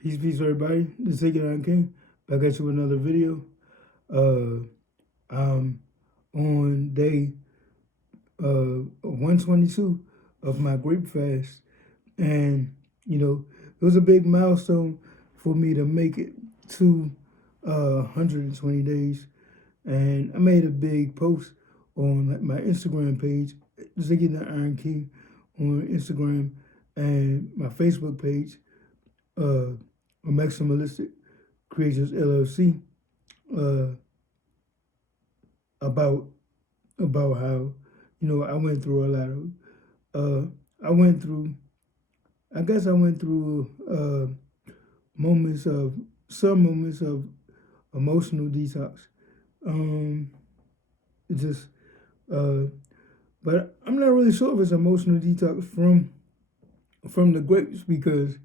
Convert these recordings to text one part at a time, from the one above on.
Peace, everybody. This is Taking King. Back at you with another video. Uh, I'm on day 122 of my grape fast, and it was a big milestone for me to make it to 120 days. And I made a big post on my Instagram page, Ziggy the Iron King, on Instagram, and my Facebook page, uh, Maximalistic Creations LLC, uh, about how I went through a lot of I went through I went through moments of some moments of emotional detox. Um, it just uh, but I'm not really sure if it's emotional detox from the grapes because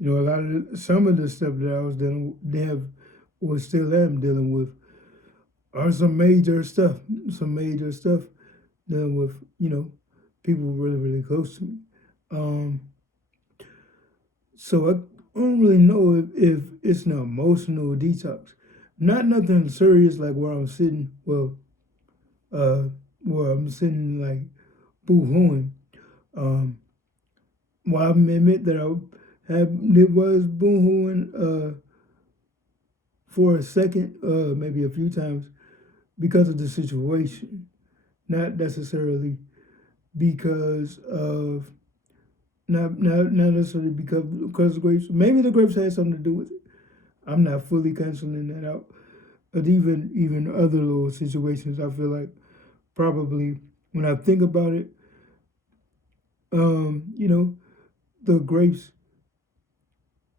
a lot of some of the stuff that I was still am dealing with are some major stuff dealing with, people really, really close to me. Um, so I don't really know if it's an emotional detox. Not nothing serious like uh, where I'm sitting like boo-hooing. Um, well, I admit that it was boo-hooing for a second, maybe a few times because of the situation, not necessarily because of not necessarily because of grapes. Maybe the grapes had something to do with it. I'm not fully canceling that out. But even other little situations, I feel like probably when I think about it, you know, the grapes.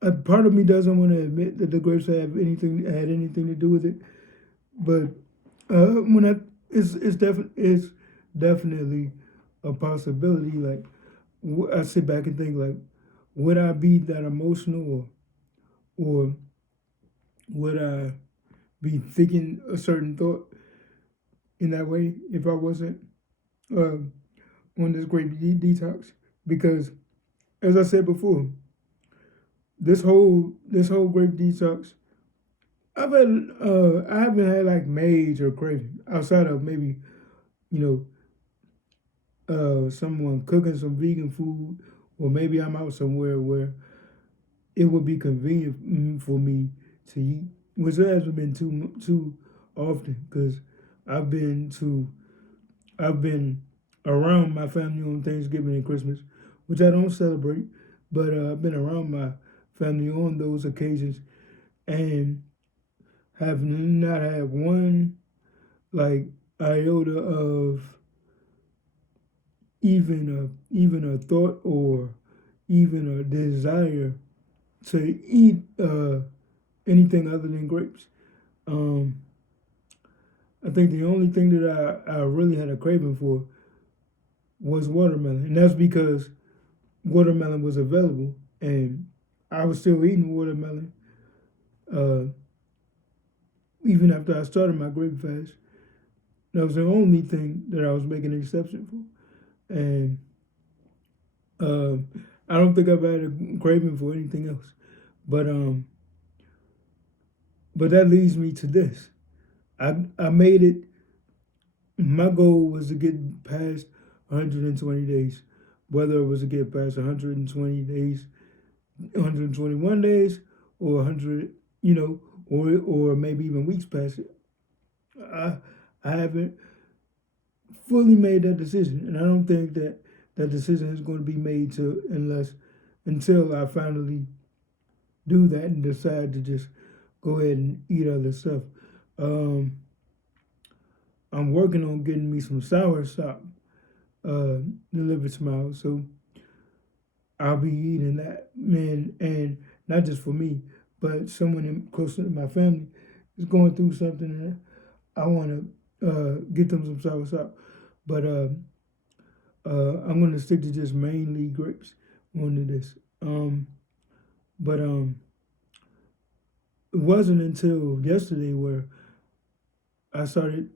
A part of me doesn't want to admit that the grapes had anything to do with it, but when it's definitely a possibility. Like I sit back and think like, would I be that emotional, or would I be thinking a certain thought in that way if I wasn't uh, on this great detox? Because as I said before, this whole grape detox, I haven't had like major craving outside of maybe you someone cooking some vegan food, or maybe I'm out somewhere where it would be convenient for me to eat, which hasn't been too often because I've been to I've been around my family on Thanksgiving and Christmas, which I don't celebrate, but I've been around my family on those occasions and have not had one like iota of even a thought or even a desire to eat anything other than grapes. Um, I think the only thing that I really had a craving for was watermelon, and that's because watermelon was available, and I was still eating watermelon uh, even after I started my grape fast. That was the only thing that I was making an exception for, and uh, I don't think I've had a craving for anything else. But but that leads me to this. I made it. My goal was to get past 120 days, whether it was to get past 120 days, 121 days, or 100, or maybe even weeks past it. I I haven't fully made that decision, and I don't think that that decision is going to be made until I finally do that and decide to just go ahead and eat other stuff. Um, I'm working on getting me some sour sop delivered to my house, so I'll be eating that, man, and not just for me, but someone close to my family is going through something, and I want to get them some sour sop. But I'm going to stick to just mainly grapes on this. But it wasn't until yesterday where I started,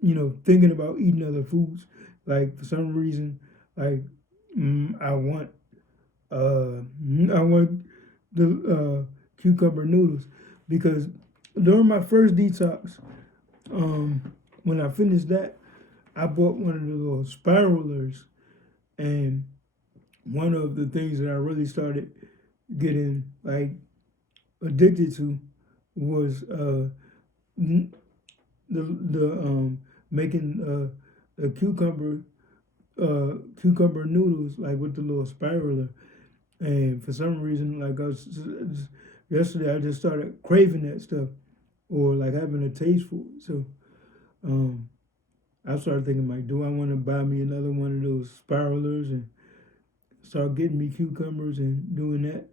thinking about eating other foods. Like for some reason, like I want I want the cucumber noodles because during my first detox, um, when I finished that, I bought one of the little spiralers, and one of the things that I really started getting like addicted to was the making a cucumber noodles like with the little spiraler. And for some reason, like yesterday, I just started craving that stuff or like having a taste for it. So um, I started thinking like, do I want to buy me another one of those spiralers and start getting me cucumbers and doing that,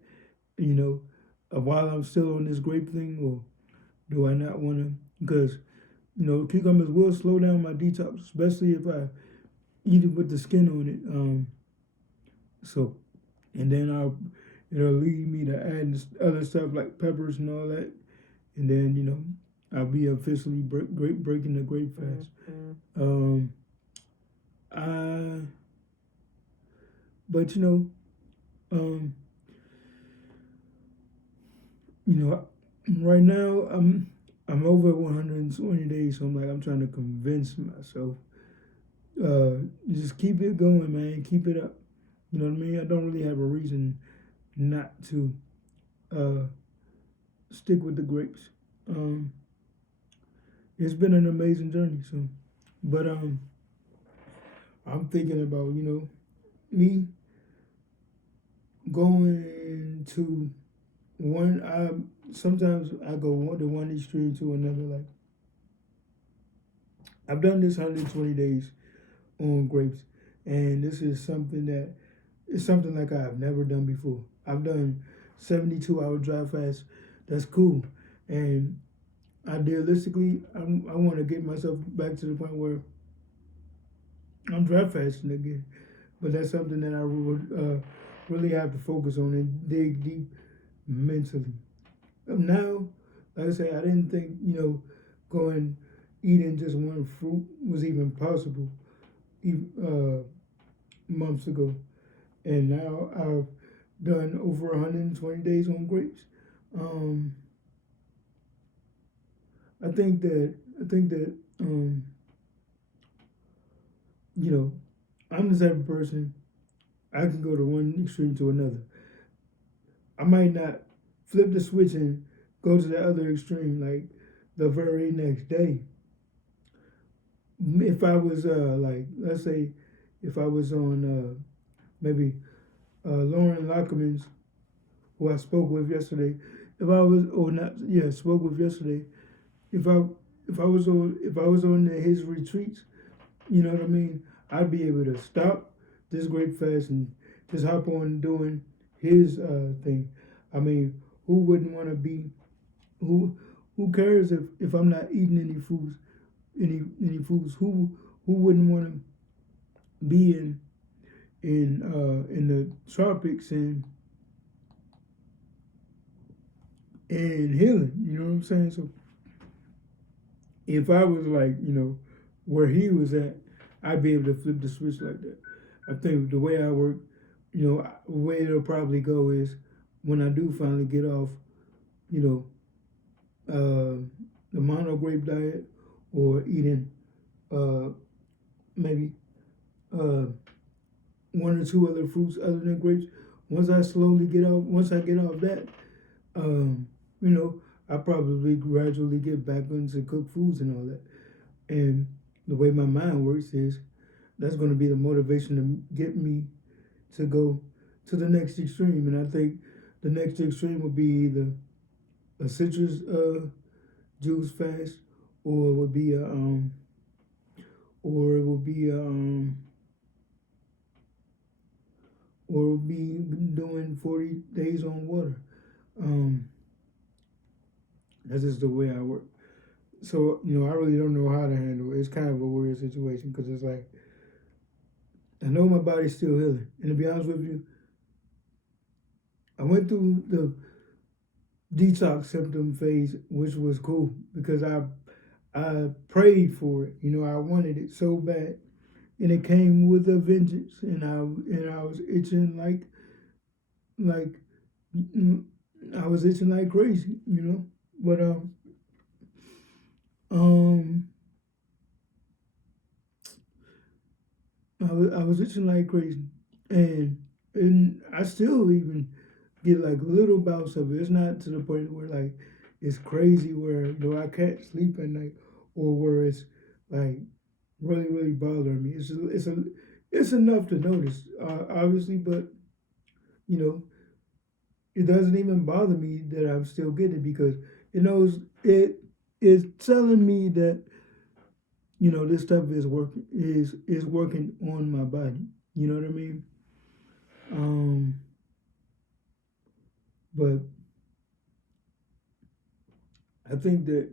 you know, while I'm still on this grape thing, or do I not want to? Because cucumbers will slow down my detox, especially if I eat it with the skin on it. So and then it'll lead me to add other stuff like peppers and all that, and then I'll be officially breaking the grape fast. Um, I but um, right now I'm over 120 days, so I'm trying to convince myself, just keep it going, man, keep it up. You know what I mean? I don't really have a reason not to uh, stick with the grapes. Um, it's been an amazing journey. So, but I'm thinking about me going to one. I sometimes I go to one extreme to another. Like I've done this 120 days on grapes, and this is something that is something like I've never done before. I've done 72-hour dry fast. That's cool, and idealistically, I want to get myself back to the point where I'm dry fasting again. But that's something that I would really have to focus on and dig deep mentally. Now, like I say, I didn't think going eating just one fruit was even possible months ago, and now I've done over 120 days on grapes. Um, I think that you know I'm the type of person I can go to one extreme to another. I might not flip the switch and go to the other extreme like the very next day. If I was like, let's say, if I was on maybe Lauren Lockerman's, who I spoke with yesterday, if I was or not, yeah, spoke with yesterday. If I if I was on his retreats, you know what I mean, I'd be able to stop this great fast and just hop on doing his thing. I mean, who wouldn't want to be who who cares if I'm not eating any foods? Who wouldn't want to be in the tropics and healing? You know what I'm saying? So if I was like where he was at, I'd be able to flip the switch like that. I think the way I work, the way it'll probably go is when I do finally get off, you know, the mono grape diet or eating uh, maybe uh, one or two other fruits other than grapes. Once I get off that, um, you know, I probably gradually get back into cooked foods and all that. And the way my mind works is that's going to be the motivation to get me to go to the next extreme. And I think the next extreme would be either a citrus juice fast, or it would be or it would be or it would be doing 40 days on water. Um, that's just the way I work. So I really don't know how to handle it. It's kind of a weird situation because it's like I know my body's still healing, and to be honest with you, I went through the detox symptom phase, which was cool because I prayed for it. I wanted it so bad, and it came with a vengeance, and I was itching like I was itching like crazy, But um, I was itching like crazy, and I still even get like little bouts of it. It's not to the point where like it's crazy where I can't sleep at night, or where it's like really bothering me. It's enough to notice, obviously, but you know it doesn't even bother me that I'm still getting it because it knows it is telling me that this stuff is working on my body. You know what I mean? Um, but I think that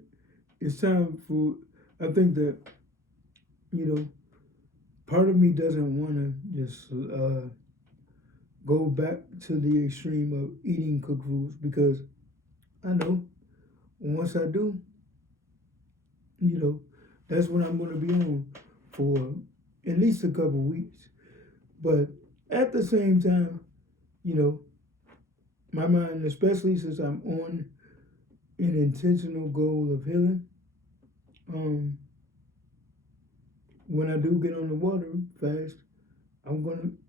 it's time for. I think that you know part of me doesn't want to just go back to the extreme of eating cooked foods because I know once I do, you know, that's what I'm going to be on for at least a couple weeks. But at the same time, you know, my mind, especially since I'm on an intentional goal of healing, um, when I do get on the water fast,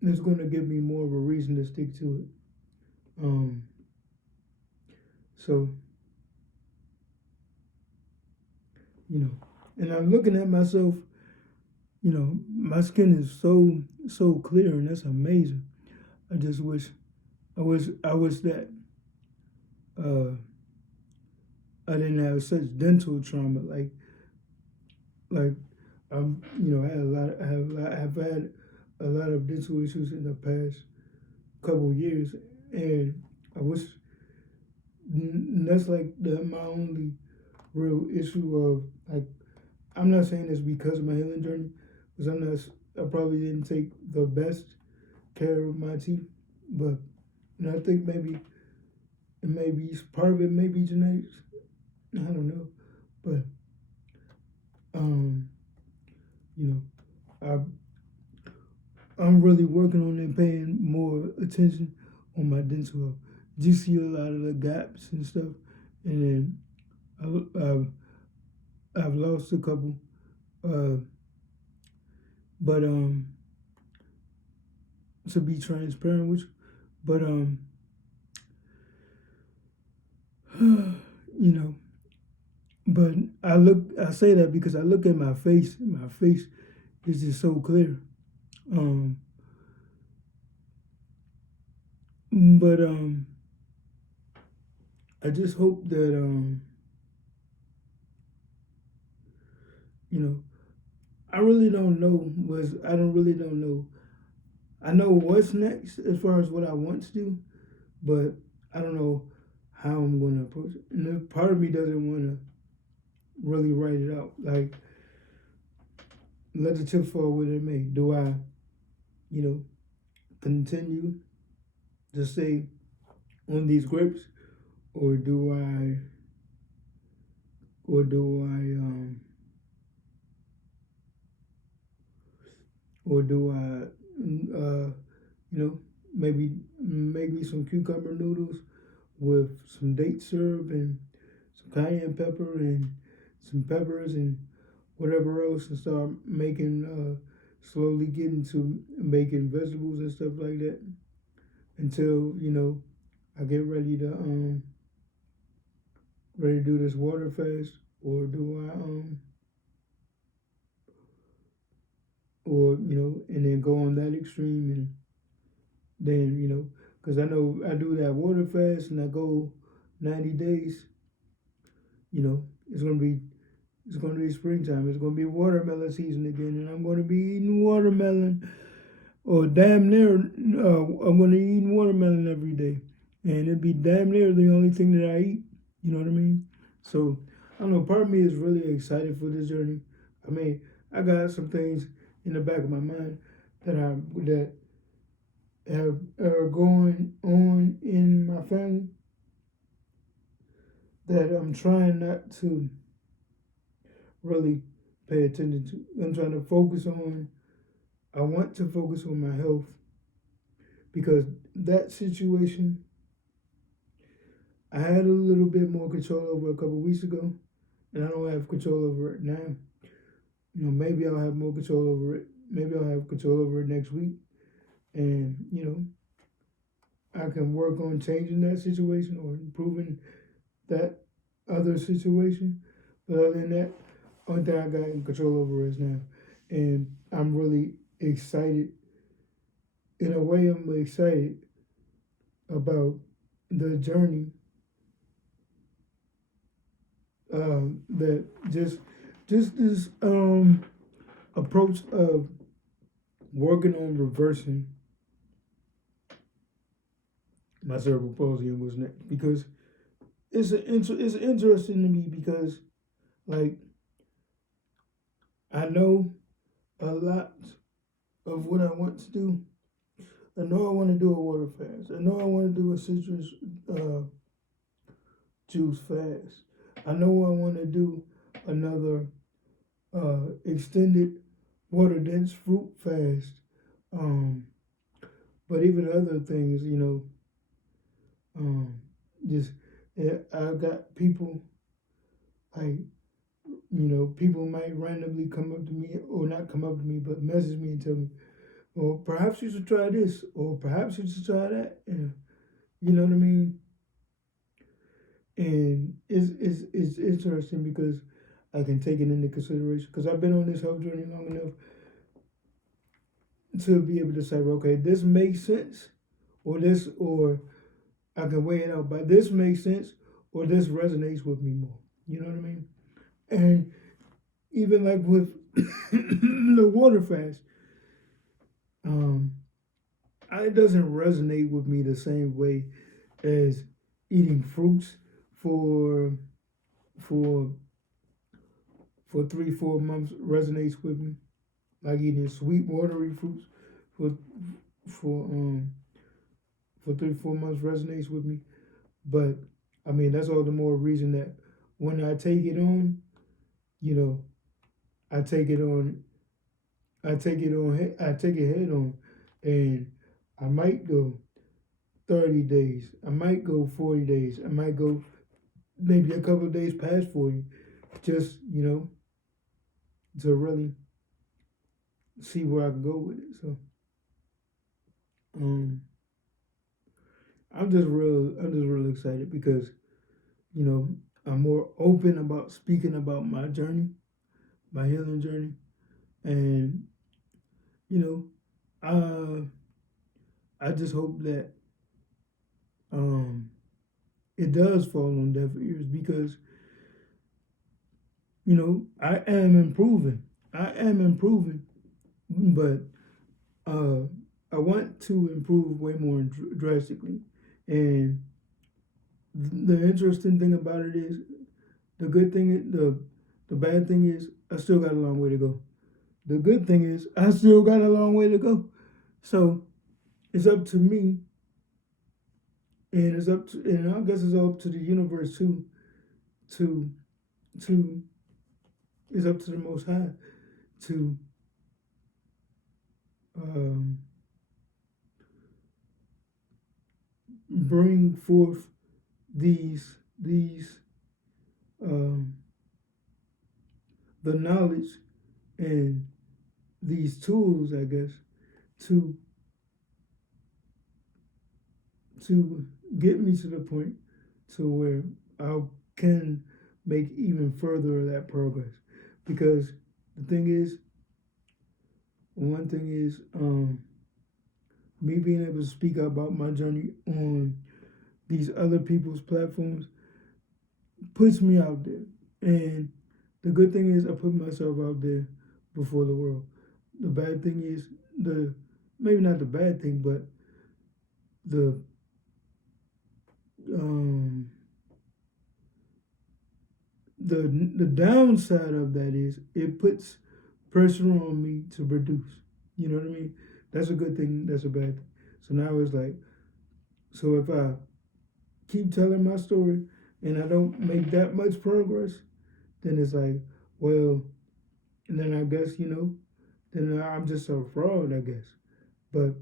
it's gonna give me more of a reason to stick to it. Um, so you know, and I'm looking at myself. My skin is so clear, and that's amazing. I just wish I wish that uh, I didn't have such dental trauma. Like I had a lot. I've had a lot of dental issues in the past couple of years, and I wish that's like my only real issue of like I'm not saying it's because of my healing journey, because I probably didn't take the best care of my teeth, but I think maybe part of it may be genetics. I don't know, but um, you know, I'm really working on and paying more attention on my dental health. You see a lot of the gaps and stuff, and then I've lost a couple, uh, but to be transparent with you, but you know, but I say that because I look at my face. My face is just so clear. Um, but I just hope that you know, I really don't know. I don't really don't know. I know what's next as far as what I want to do, but I don't know how I'm going to approach it. And part of me doesn't want to really write it out. Like, let the chips fall where they may. Do I, you know, continue to stay on these grapes, or do I, you know, maybe make me some cucumber noodles with some date syrup and some cayenne pepper and some peppers and whatever else, and start making slowly getting to making vegetables and stuff like that until I get ready to do this water fast, or do I or and then go on that extreme, and then because I know I do that water fast and I go 90 days, you know it's gonna be it's gonna be springtime. It's gonna be watermelon season again, and I'm gonna be eating watermelon, or damn near. I'm gonna eat watermelon every day, and it'd be damn near the only thing that I eat. You know what I mean? So I don't know. Part of me is really excited for this journey. I mean, I got some things in the back of my mind that are going on in my family that I'm trying not to really pay attention to. I'm trying to focus on. I want to focus on my health because that situation I had a little bit more control over a couple weeks ago, and I don't have control over it now. Maybe I'll have more control over it. Maybe I'll have control over it next week, and I can work on changing that situation or improving that other situation. But other than that, only thing I got control over is now, and I'm really excited. In a way, I'm excited about the journey that just this approach of working on reversing my cerebral palsy and what's next because it's interesting to me because like I know a lot of what I want to do. I know I want to do a water fast. I know I want to do a citrus uh, juice fast. I know I want to do another extended water dense fruit fast. Um, but even other things, um, just I got people like people might randomly come up to me or not come up to me, but message me and tell me, "Well, perhaps you should try this, or perhaps you should try that." And you know what I mean? And it's interesting because I can take it into consideration because I've been on this health journey long enough to be able to say, okay, this makes sense, or I can weigh it out. But this makes sense, or this resonates with me more. You know what I mean? And even like with the water fast, um, it doesn't resonate with me the same way as eating fruits for for 3-4 months resonates with me. Like eating sweet watery fruits for for um for 3-4 months resonates with me. But I mean that's all the more reason that when I take it on, you know, I take it on I take it head on, and I might go 30 days. I might go 40 days. I might go maybe a couple of days past 40, just, to really see where I can go with it. So, um, I'm just real excited because, you know, I'm more open about speaking about my journey, my healing journey. And, you I just hope that, um, it does fall on deaf ears because I am improving. I am improving, but uh, I want to improve way more drastically. And the interesting thing about it is, the bad thing is, I still got a long way to go. The good thing is, I still got a long way to go. So it's up to me, and I guess it's up to the universe too, to to it's up to the Most High to um, bring forth these um, the knowledge and these tools, I guess, to to get me to the point to where I can make even further of that progress. Because the thing is, one thing is, me being able to speak about my journey on these other people's platforms puts me out there. And the good thing is I put myself out there before the world. The bad thing is the maybe not the bad thing, but the um the downside of that is it puts pressure on me to produce. You know what I mean? That's a good thing, that's a bad thing. So now it's like, so if I keep telling my story and I don't make that much progress, then it's like, well, and then I guess, then I'm just a fraud, I guess. But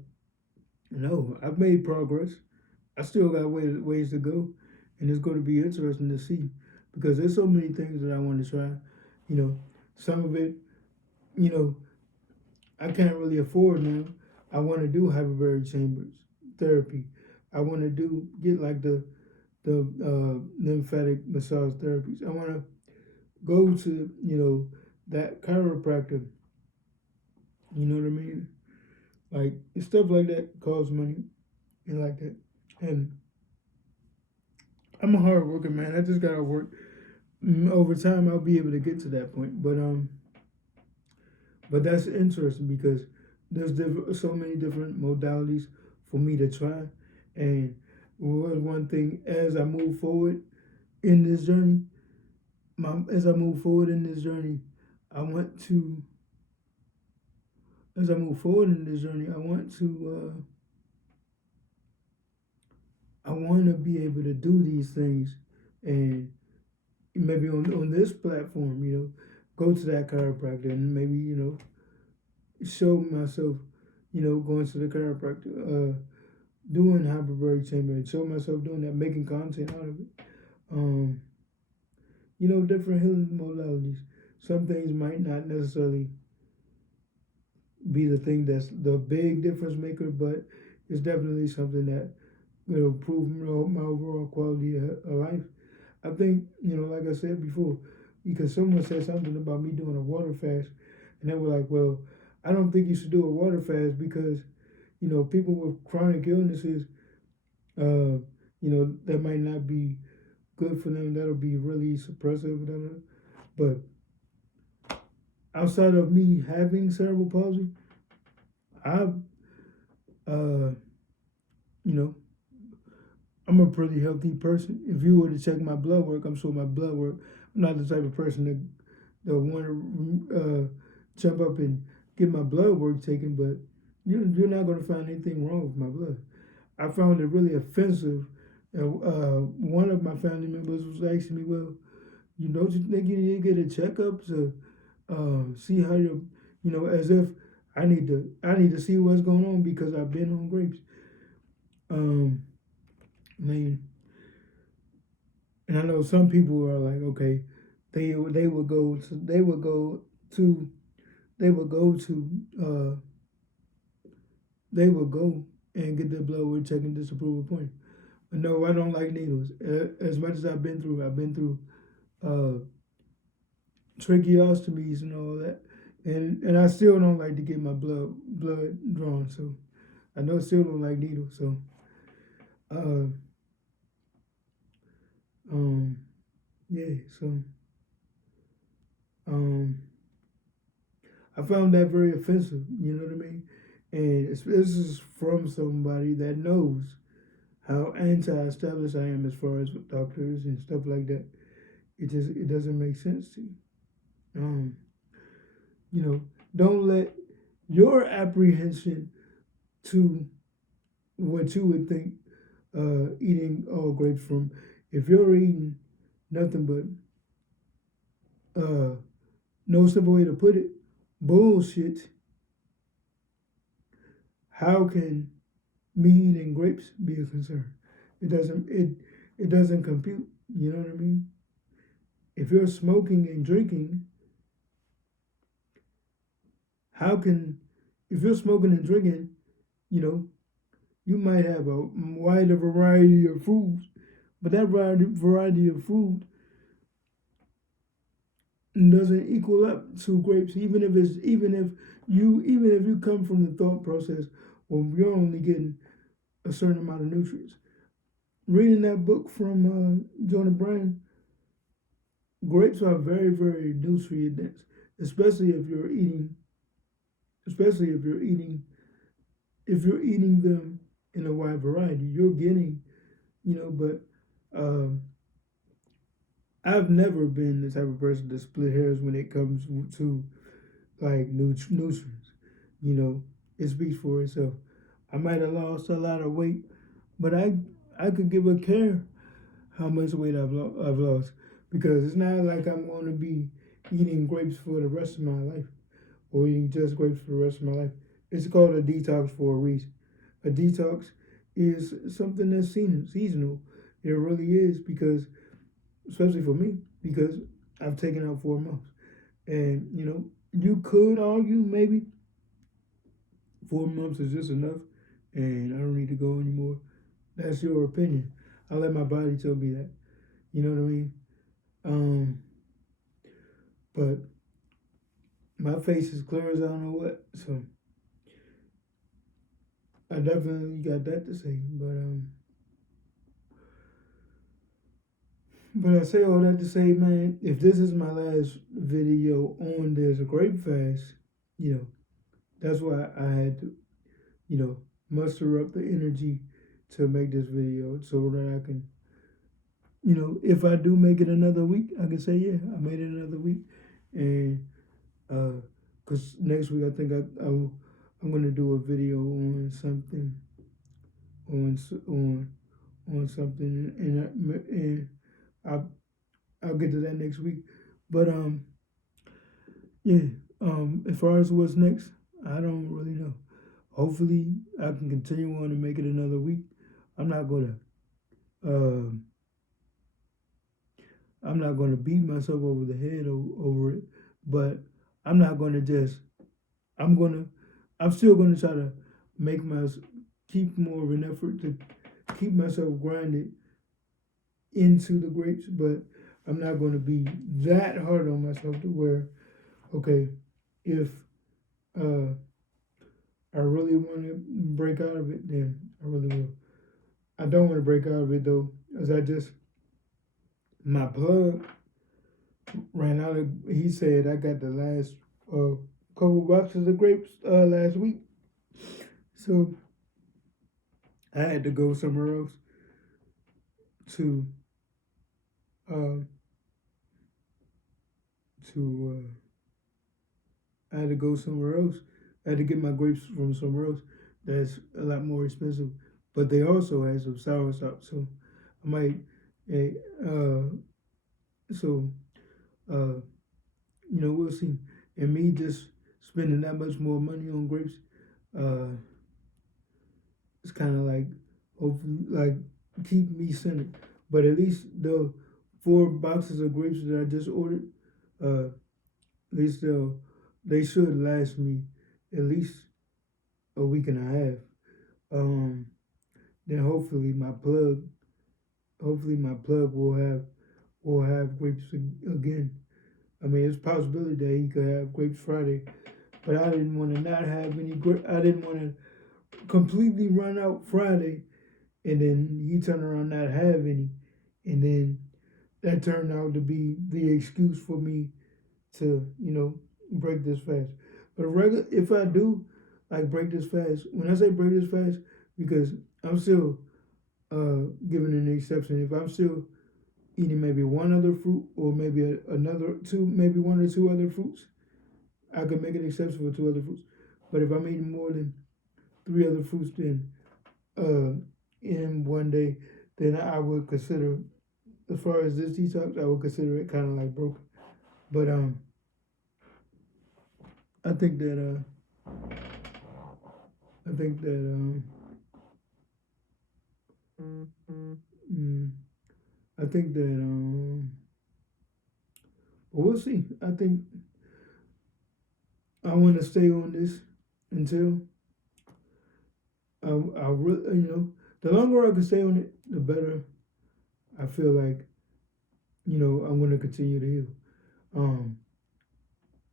no, I've made progress. I still got ways to go. and it's going to be interesting to see because there's so many things that I want to try. You know, some of it, you know, I can't really afford now. I want to do hyperbaric chambers therapy. I want to do get like the lymphatic massage therapies. I want to go to that chiropractor. You know what I mean? Like stuff like that costs money and like that. And I'm a hard worker, man. I just gotta work. Over time, I'll be able to get to that point. But that's interesting because there's so many different modalities for me to try. And one thing as I move forward in this journey, as I move forward in this journey, I want to as I move forward in this journey, I want to be able to do these things, and maybe on this platform, go to that chiropractor and maybe show myself, going to the chiropractor, doing hyperbaric chamber, and show myself doing that, making content out of it. Um, different healing modalities. Some things might not necessarily be the thing that's the big difference maker, but it's definitely something that will improve my overall quality of life. I think, like I said before, because someone said something about me doing a water fast, and they were like, well, I don't think you should do a water fast because, people with chronic illnesses, that might not be good for them. That'll be really suppressive. But outside of me having cerebral palsy, I, uh, you know, I'm a pretty healthy person. If you were to check my blood work, I'm sure my blood work. I'm not the type of person that want to jump up and get my blood work taken, but you're not going to find anything wrong with my blood. I found it really offensive. One of my family members was asking me, "Well, don't you think you need to get a checkup to see how you're, as if I need to see what's going on because I've been on grapes." Um, I mean, and I know some people are like, okay, they would go to to they would go to they would go and get their blood work checked and disapprove a point. But no, I don't like needles. As much as I've been through uh, tracheostomies and all that, and I still don't like to get my blood drawn. So I know I still don't like needles. So uh, um, yeah, so um, I found that very offensive. You know what I mean? And this is from somebody that knows how anti-established I am as far as with doctors and stuff like that. It doesn't make sense to you. Um, you know, don't let your apprehension to what you would think eating all grapes from. If you're eating nothing but no simple way to put it, bullshit. How can me eating grapes be a concern? It doesn't compute. You know what I mean? If you're smoking and drinking, how can if you're smoking and drinking, you know, you might have a wider variety of foods, but that variety of food doesn't equal up to grapes. Even if you come from the thought process, well, you're only getting a certain amount of nutrients. Reading that book from Jonah Bryan, grapes are very, very nutrient dense, especially if you're eating, especially if you're eating them in a wide variety. You're getting, but um, I've never been the type of person to split hairs when it comes to like nutrients. You know, it speaks for itself. I might have lost a lot of weight, but I could give a care how much weight I've lost because it's not like I'm going to be eating grapes for the rest of my life or eating just grapes for the rest of my life. It's called a detox for a reason. A detox is something that's seasonal. It really is because, especially for me, because I've taken out 4 months, and you could argue maybe 4 months is just enough, and I don't need to go anymore. That's your opinion. I let my body tell me that. You know what I mean? Um, but my face is clear as I don't know what, so I definitely got that to say. But I say all that to say, man, if this is my last video on There's a Grape Fast, you know, that's why I had to, you know, muster up the energy to make this video so that I can, if I do make it another week, I can say, yeah, I made it another week. And, because next week I think I'm going to do a video on something, on, on something, and I'll, I'll get to that next week. But, yeah, as far as what's next, I don't really know. Hopefully, I can continue on and make it another week. I'm not gonna, uh, I'm not gonna beat myself over the head over it, but I'm not gonna just. I'm gonna, I'm still gonna try to make my keep more of an effort to keep myself grinded into the grapes, but I'm not gonna be that hard on myself to where, okay, if uh, I really want to break out of it, then I really will. I don't want to break out of it though, as my plug ran out of. He said I got the last uh, couple boxes of grapes last week, so I had to go somewhere else to uh, to. I had to go somewhere else. I had to get my grapes from somewhere else. That's a lot more expensive, but they also had some sour sop. So I might. eh, Uh, so uh, we'll see. And me just spending that much more money on grapes, uh, it's kind of like, hopefully, like keep me centered. But at least the 4 boxes of grapes that I just ordered, uh, they should last me at least a week and a half. Um, then hopefully my plug will have grapes again. I mean, it's a possibility that he could have grapes Friday, but I didn't want to not have any grape. I didn't want to completely run out Friday, and then he turned around not have any, and then that turned out to be the excuse for me to break this fast. But if I do like break this fast, when I say break this fast, because I'm still giving an exception. If I'm still eating maybe one other fruit or maybe another two, maybe one or two other fruits, I could make an exception for two other fruits. But if I'm eating more than three other fruits, then in one day, then I would consider, as far as this detox, I would consider it kind of like broken. But I think that I think that mm, I think that we'll see. I think I want to stay on this until I really, the longer I can stay on it, the better I feel like, I'm going to continue to heal. Um,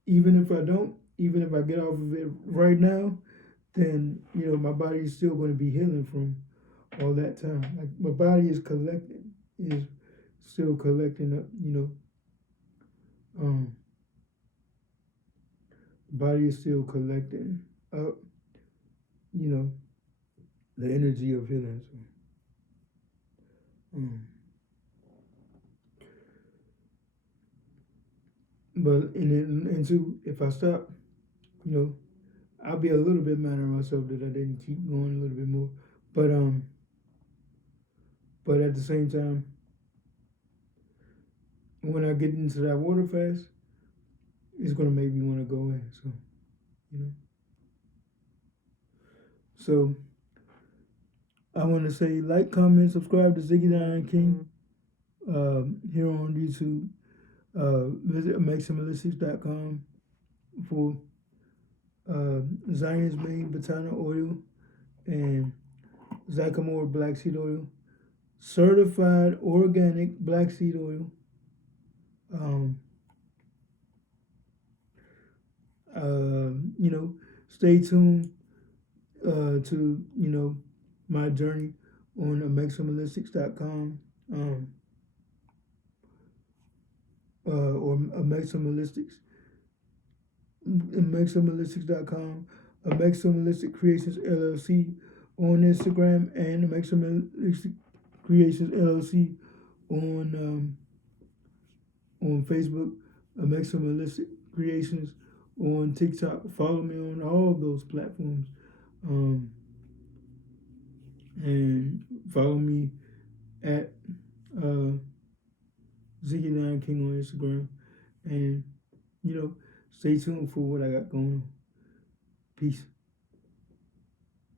even if I don't, even if I get off of it right now, then, my body is still going to be healing from all that time. Like my body is still collecting up, um, body is still collecting up, you know, the energy of healing. So, but and two, if I stop, you know, I'll be a little bit mad at myself that I didn't keep going a little bit more. But but at the same time, when I get into that water fast, it's gonna make me want to go in. So, you know, so I want to say like, comment, subscribe to Ziggy Dion King here on YouTube. Visit maximalistics.com for Zion's Made Batana Oil and Zacamore Black Seed Oil. Certified organic black seed oil. Um, you know, stay tuned to, my journey on maximalistics.com or maximalistics.com, Maximalistic Creations LLC on Instagram, and Maximalistic Creations LLC on Facebook, Maximalistic Creations on TikTok. Follow me on all of those platforms. And follow me at Ziggy9 King on Instagram. And, stay tuned for what I got going on. Peace.